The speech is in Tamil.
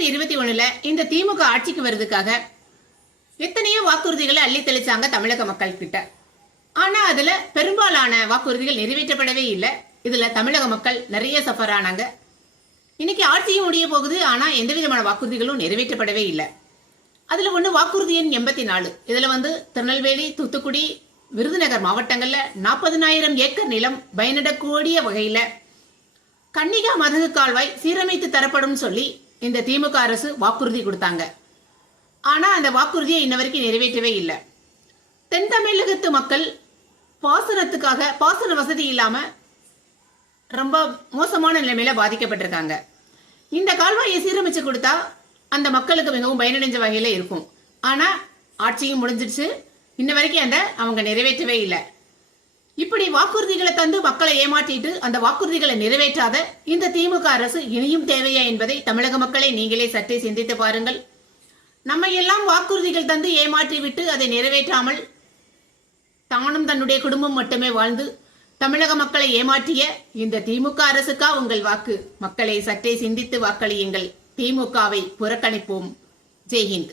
2021 இந்த திமுக ஆட்சிக்கு வருவதற்காக எத்தனையோ வாக்குறுதிகளை அள்ளி தெளிச்சாங்க தமிழக மக்கள் கிட்ட. ஆனா அதுல பெரும்பாலான வாக்குறுதிகள் நிறைவேற்றப்படவே இல்லை. இதுல தமிழக மக்கள் நிறைய சஃபர் ஆனாங்க. இன்னைக்கு ஆட்சியும் முடிய போகுது, ஆனா எந்த விதமான வாக்குறுதிகளும் நிறைவேற்றப்படவே இல்லை. அதுல ஒண்ணு வாக்குறுதி எண் 84. இதுல திருநெல்வேலி, தூத்துக்குடி, விருதுநகர் மாவட்டங்கள்ல 40,000 ஏக்கர் நிலம் பயனிடக்கூடிய வகையில கன்னிகா மதகு கால்வாய் சீரமைத்து தரப்படும் சொல்லி இந்த திமுக அரசு வாக்குறுதி கொடுத்தாங்க. ஆனா அந்த வாக்குறுதியை இன்ன வரைக்கும் நிறைவேற்றவே இல்லை. தென் தமிழகத்து மக்கள் பாசனத்துக்காக பாசன வசதி இல்லாம ரொம்ப மோசமான நிலைமையில பாதிக்கப்பட்டிருக்காங்க. இந்த கால்வாயை சீரமைச்சு கொடுத்தா அந்த மக்களுக்கு மிகவும் பயனடைஞ்ச வகையில இருக்கும். ஆனா ஆட்சியும் முடிஞ்சிடுச்சு, இன்ன வரைக்கும் அவங்க நிறைவேற்றவே இல்லை. இப்படி வாக்குறுதிகளை தந்து மக்களை ஏமாற்றிட்டு அந்த வாக்குறுதிகளை நிறைவேற்றாத இந்த திமுக அரசு இனியும் தேவையா என்பதை தமிழக மக்களை நீங்களே சற்றே சிந்தித்து பாருங்கள். நம்ம எல்லாம் வாக்குறுதிகள் தந்து ஏமாற்றி விட்டு அதை நிறைவேற்றாமல் தானும் தன்னுடைய குடும்பம் மட்டுமே வாழ்ந்து தமிழக மக்களை ஏமாற்றிய இந்த திமுக அரசுக்கா உங்கள் வாக்கு? மக்களை சற்றே சிந்தித்து வாக்களியுங்கள். திமுகவை புறக்கணிப்போம். ஜெய்ஹிந்த்.